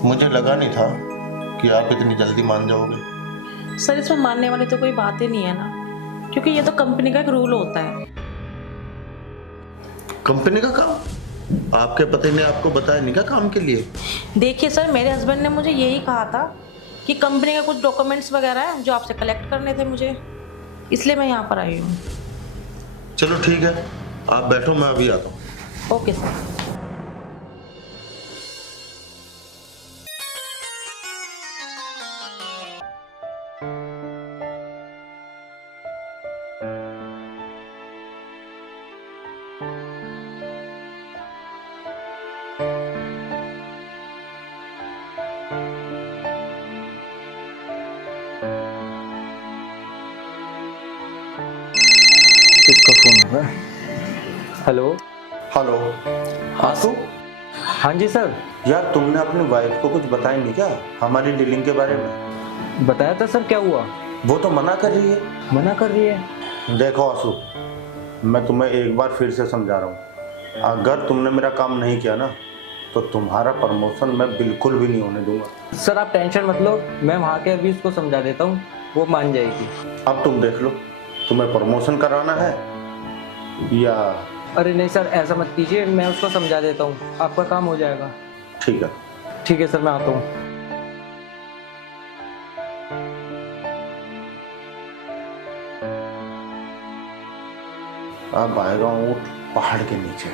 मुझे लगा नहीं था कि आप इतनी जल्दी मान जाओगे। सर इसमें मानने वाली तो कोई बात ही नहीं है ना, क्योंकि ये तो कंपनी का एक रूल होता है। कंपनी का काम? आपके पति ने आपको बताया नहीं क्या काम के लिए? देखिए सर, मेरे हस्बैंड ने मुझे यही कहा था कि कंपनी का कुछ डॉक्यूमेंट्स वगैरह है जो आपसे कलेक्ट करने थे मुझे, इसलिए मैं यहाँ पर आई हूँ। चलो ठीक है, आप बैठो, मैं अभी आता हूँ। Okay sir. किसका फोन होगा? हेलो। हेलो। हाँ आंसू? हाँ जी सर। यार तुमने अपनी वाइफ को कुछ बताया नहीं क्या हमारी डीलिंग के बारे में? बताया था सर, क्या हुआ? वो तो मना कर रही है। मना कर रही है? देखो आंसू, मैं तुम्हें एक बार फिर से समझा रहा हूँ, अगर तुमने मेरा काम नहीं किया ना तो तुम्हारा प्रमोशन मैं बिल्कुल भी नहीं होने दूंगा। सर आप टेंशन मत लो, मैं वहाँ के अभी उसको समझा देता हूँ, वो मान जाएगी। अब तुम देख लो, तुम्हें प्रमोशन कराना है या? अरे नहीं सर, ऐसा मत कीजिए, मैं उसको समझा देता हूँ, आपका काम हो जाएगा। ठीक है। ठीक है सर, मैं आता हूँ। अब आएगा ऊँट पहाड़ के नीचे।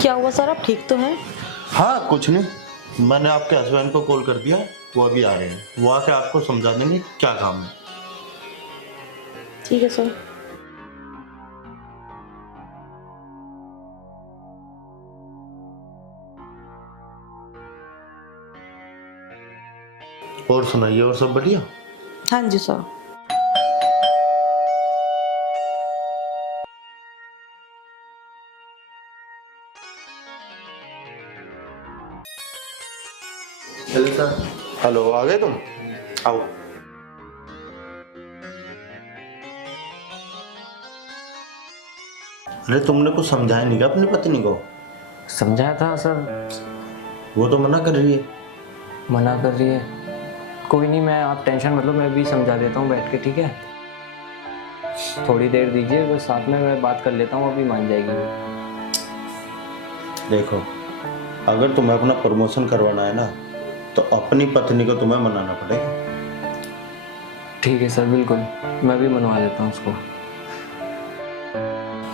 क्या हुआ सर, आप ठीक तो हैं? हाँ कुछ नहीं, मैंने आपके हस्बैंड को कॉल कर दिया, वो अभी आ रहे हैं, वो आके आपको समझा देंगे क्या काम है। ठीक है सर। और सुनाइए, और सब बढ़िया? हाँ जी सर। Hello sir. हेलो, आ गए तुम? आओ। अरे तुमने कुछ समझाया नहीं क्या अपनी पत्नी को? समझाया था सर। वो तो मना कर रही है। मना कर रही है? कोई नहीं, मैं, आप टेंशन मत लो, मैं भी समझा देता हूँ बैठ के, ठीक है? थोड़ी देर दीजिए, बस साथ में मैं बात कर लेता हूँ, अभी मान जाएगी वो। देखो, अगर तुम्हें अपना प्रमोशन करवाना है ना तो अपनी पत्नी को तुम्हें मनाना पड़ेगा। ठीक है सर, बिल्कुल, मैं भी मनवा लेता हूँ उसको।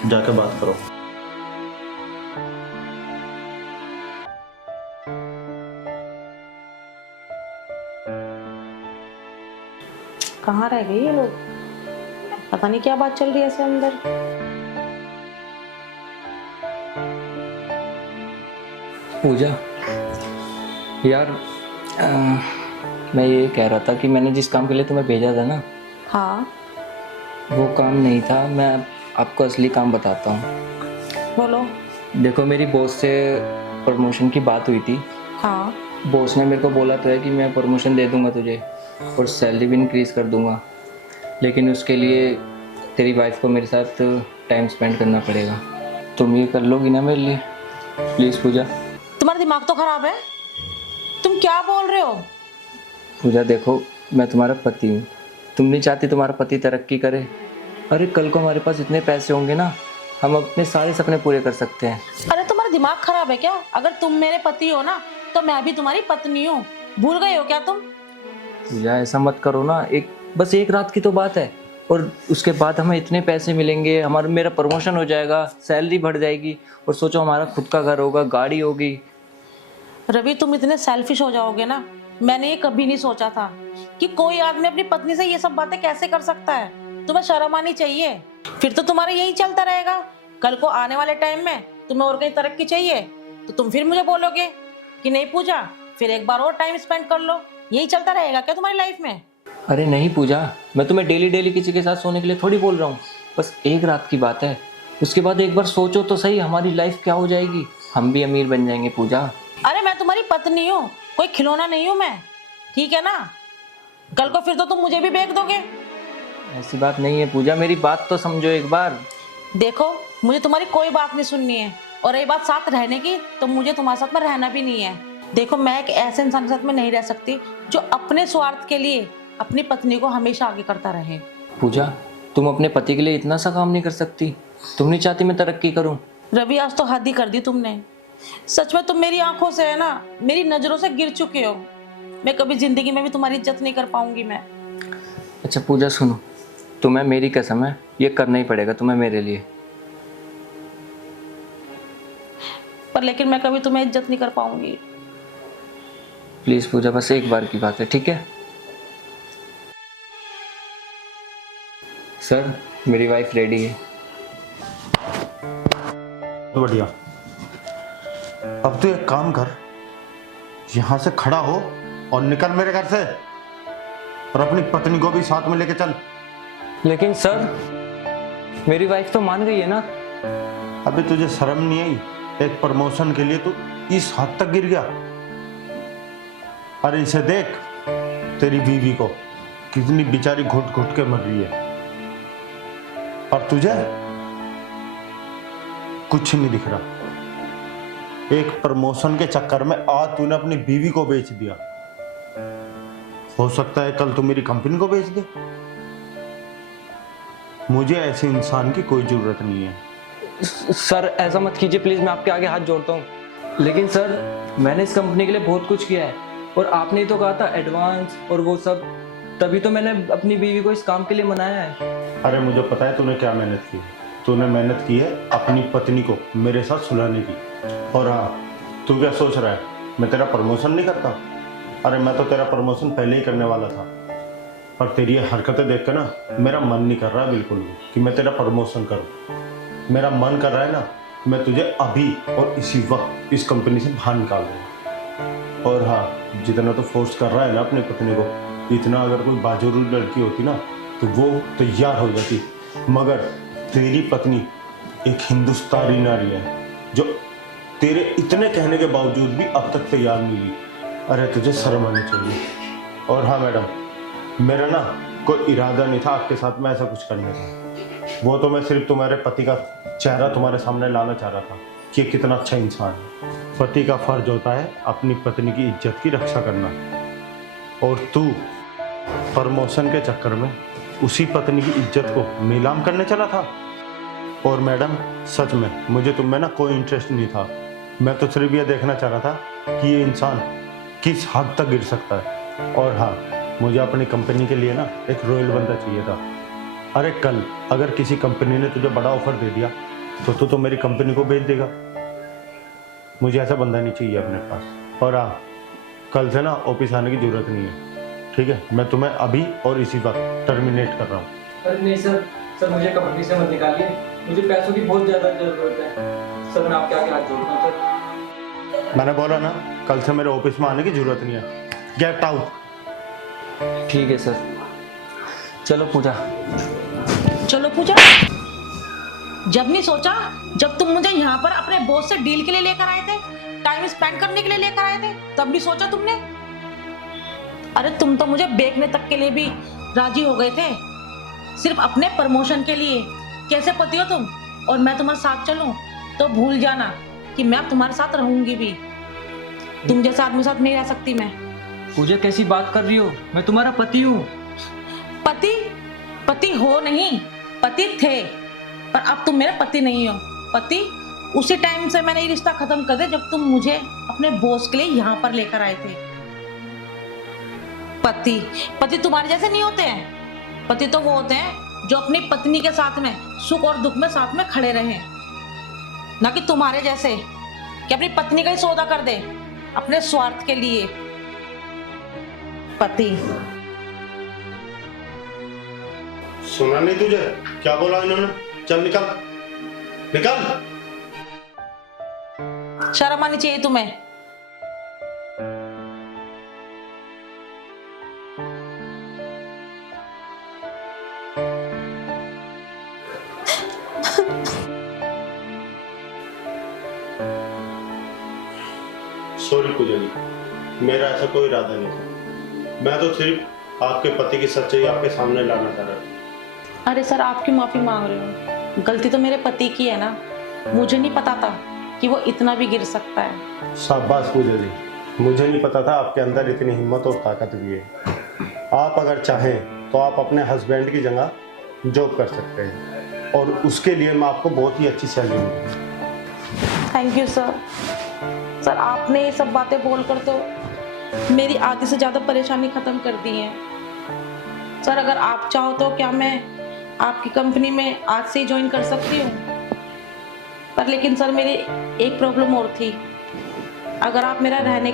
जाके बात करो। कहाँ रह गए ये लोग? पता नहीं क्या बात चल रही है ऐसे अंदर। पूजा, यार मैं ये कह रहा था कि मैंने जिस काम के लिए तुम्हें भेजा था ना, हाँ। वो काम नहीं था। मैं आपको असली काम बताता हूँ। बोलो। देखो, मेरी बॉस से प्रमोशन की बात हुई थी। हाँ। बॉस ने मेरे को बोला तो है कि मैं प्रमोशन दे दूंगा तुझे और सैलरी भी इंक्रीज़ कर दूंगा, लेकिन उसके लिए तेरी वाइफ को मेरे साथ टाइम स्पेंड करना पड़ेगा। तुम ये कर लोगी ना मेरे लिए, प्लीज़ पूजा? तुम्हारा दिमाग तो खराब है, तुम क्या बोल रहे हो? पूजा देखो, मैं तुम्हारा पति हूँ, तुम नहीं चाहती तुम्हारा पति तरक्की करे? अरे कल को हमारे पास इतने पैसे होंगे ना, हम अपने सारे सपने पूरे कर सकते हैं। अरे तुम्हारा दिमाग खराब है क्या? अगर तुम मेरे पति हो ना तो मैं भी तुम्हारी पत्नी हूँ, भूल गए हो क्या तुम? पूजा ऐसा मत करो ना, बस एक रात की तो बात है, और उसके बाद हमें इतने पैसे मिलेंगे, मेरा प्रमोशन हो जाएगा, सैलरी बढ़ जाएगी, और सोचो हमारा खुद का घर होगा, गाड़ी होगी। रवि, तुम इतने सेल्फिश हो जाओगे ना, मैंने ये कभी नहीं सोचा था कि कोई आदमी अपनी पत्नी से ये सब बातें कैसे कर सकता है। तुम्हें शर्म आनी चाहिए। फिर तो तुम्हारा यही चलता रहेगा, कल को आने वाले टाइम में तुम्हें और कहीं तरक्की चाहिए तो तुम फिर मुझे बोलोगे कि नहीं पूजा, फिर एक बार और टाइम स्पेंड कर लो। यही चलता रहेगा क्या तुम्हारी लाइफ में? अरे नहीं पूजा, मैं तुम्हें डेली डेली किसी के साथ सोने के लिए थोड़ी बोल रहा हूँ, बस एक रात की बात है। उसके बाद एक बार सोचो तो सही, हमारी लाइफ क्या हो जाएगी, हम भी अमीर बन जाएंगे पूजा। अरे मैं तुम्हारी पत्नी हूँ, कोई खिलौना नहीं हूँ मैं, ठीक है ना? कल को फिर तो तुम मुझे भी बेच दोगे। ऐसी बात नहीं है पूजा, मेरी बात तो समझो एक बार। देखो, मुझे तुम्हारी कोई बात नहीं सुननी है, और रही बात साथ रहने की, तो मुझे तुम्हारे साथ में रहना भी नहीं है। देखो, मैं एक ऐसे इंसान के साथ में नहीं रह सकती जो अपने स्वार्थ के लिए अपनी पत्नी को हमेशा आगे करता रहे। पूजा, तुम अपने पति के लिए इतना सा काम नहीं कर सकती? तुम नहीं चाहती मैं तरक्की करूं? रवि, आज तो हद ही कर दी तुमने। सच में तुम मेरी आंखों से, है ना, मेरी नजरों से गिर चुके हो। मैं कभी जिंदगी में भी तुम्हारी इज्जत नहीं कर पाऊंगी मैं। अच्छा पूजा सुनो, तुम्हें मेरी कसम है, ये करना ही पड़ेगा तुम्हें मेरे लिए। पर लेकिन मैं कभी तुम्हें इज्जत नहीं कर पाऊंगी। प्लीज़ पूजा, बस एक बार की बात है, ठीक है? सर, मेरी वाइफ रेडी है। तो बढ़िया। अब तो एक काम कर, यहाँ से खड़ा हो और निकल मेरे घर से, और अपनी पत्नी को भी साथ में लेके चल। लेकिन सर, मेरी वाइफ तो मान गई है ना। अभी तुझे शर्म नहीं आई? एक प्रमोशन के लिए तू इस हद तक गिर गया। अरे इसे देख, तेरी बीवी को कितनी बेचारी घुट घुट के मर रही है, और तुझे कुछ नहीं दिख रहा। एक प्रमोशन के चक्कर में आज तूने अपनी बीवी को बेच दिया। हो सकता है कल तू मेरी कंपनी को बेच दे। मुझे ऐसे इंसान की कोई जरूरत नहीं है। सर ऐसा मत कीजिए प्लीज़, मैं आपके आगे हाथ जोड़ता हूँ। लेकिन सर, मैंने इस कंपनी के लिए बहुत कुछ किया है, और आपने ही तो कहा था एडवांस और वो सब, तभी तो मैंने अपनी बीवी को इस काम के लिए मनाया है। अरे मुझे पता है तूने क्या मेहनत की है। तूने मेहनत की है अपनी पत्नी को मेरे साथ सुलाने की। और हाँ, तू क्या सोच रहा है मैं तेरा प्रमोशन नहीं करता? अरे मैं तो तेरा प्रमोशन पहले ही करने वाला था, पर तेरी ये हरकतें देख कर ना मेरा मन नहीं कर रहा है बिल्कुल भी कि मैं तेरा प्रमोशन करूँ। मेरा मन कर रहा है ना, मैं तुझे अभी और इसी वक्त इस कंपनी से बाहर निकाल दूँ। और हाँ, जितना तो फोर्स कर रहा है ना अपनी पत्नी को, इतना अगर कोई बाजुरू लड़की होती ना तो वो तैयार हो जाती। मगर तेरी पत्नी एक हिंदुस्तानी नारी है जो तेरे इतने कहने के बावजूद भी अब तक तैयार नहीं हुई। अरे तुझे शर्म आनी चाहिए। और हाँ मैडम, मेरा ना कोई इरादा नहीं था आपके साथ में ऐसा कुछ करने का। वो तो मैं सिर्फ तुम्हारे पति का चेहरा तुम्हारे सामने लाना चाह रहा था कि ये कितना अच्छा इंसान है। पति का फर्ज होता है अपनी पत्नी की इज्जत की रक्षा करना, और तू प्रमोशन के चक्कर में उसी पत्नी की इज्जत को नीलाम करने चला था। और मैडम, सच में मुझे तुम में ना कोई इंटरेस्ट नहीं था। मैं तो सिर्फ ये देखना चाह रहा था कि ये इंसान किस हद तक गिर सकता है। और हाँ, मुझे अपनी कंपनी के लिए ना एक रॉयल बंदा चाहिए था। अरे कल अगर किसी कंपनी ने तुझे बड़ा ऑफर दे दिया तो तू तो मेरी कंपनी को बेच देगा। मुझे ऐसा बंदा नहीं चाहिए अपने पास। और हाँ, कल से ना ऑफिस आने की जरूरत नहीं है, ठीक है? मैं तुम्हें अभी और इसी वक्त टर्मिनेट कर रहा हूँ। अरे नहीं सर, सर मुझे कंपनी से मत निकालिए, मुझे पैसों की बहुत ज़्यादा ज़रूरत है। सर मैं आपके आगे हाथ जोड़ता हूँ सर। मैंने बोला ना, कल से मेरे ऑफिस में आने की जरूरत नहीं है। Get out. ठीक है सर, चलो पूजा। चलो पूजा, जब नहीं सोचा, जब तुम मुझे यहाँ पर अपने बॉस से डील के लिए लेकर आए थे, टाइम स्पेंड करने के लिए लेकर आए थे, तब नहीं सोचा तुमने? अरे तुम तो मुझे बेचने तक के लिए भी राजी हो गए थे, सिर्फ अपने प्रमोशन के लिए। कैसे पति हो तुम? और मैं तुम्हारे साथ चलूं तो भूल जाना कि मैं अब तुम्हारे साथ रहूंगी भी। तुम जैसे आदमी साथ नहीं रह सकती मैं। पूजा कैसी बात कर रही हो? मैं तुम्हारा पति हूँ। पति? पति हो नहीं, पति थे, पर अब तुम मेरे पति नहीं हो। पति उसी टाइम से मैंने ये रिश्ता खत्म कर दिया जब तुम मुझे अपने बॉस के लिए यहाँ पर लेकर आए थे। पति पति तुम्हारे जैसे नहीं होते हैं। पति तो वो होते हैं जो अपनी पत्नी के साथ में सुख और दुख में साथ में खड़े रहें, ना कि तुम्हारे जैसे कि अपनी पत्नी का ही सौदा कर दे अपने स्वार्थ के लिए। पति। सुना नहीं तुझे क्या बोला इन्होंने? चल निकल, निकल। शर्म आनी चाहिए तुम्हें। सॉरी पूजा जी, मेरा ऐसा कोई इरादा नहीं था। मैं तो सिर्फ आपके पति की सच्चाई आपके सामने लाना चाह रहा था। अरे सर, आप क्यों माफी मांग रहे हो? गलती तो मेरे पति की है ना, मुझे नहीं पता था कि वो इतना भी गिर सकता है। शाबाश पूजा जी, मुझे नहीं पता था आपके अंदर इतनी हिम्मत और ताकत भी है। आप अगर चाहें तो आप अपने हस्बैंड की जगह जॉब कर सकते हैं और उसके लिए मैं आपको बहुत ही अच्छी सैलरी दूंगा। Thank you sir. सर आपने ये सब बातें बोलकर तो मेरी आधी से ज़्यादा परेशानी ख़त्म कर दी है। सर अगर आप चाहो तो क्या मैं आपकी कंपनी में आज से ही ज्वाइन कर सकती हूँ? पर लेकिन सर मेरी एक प्रॉब्लम और थी, अगर आप मेरा रहने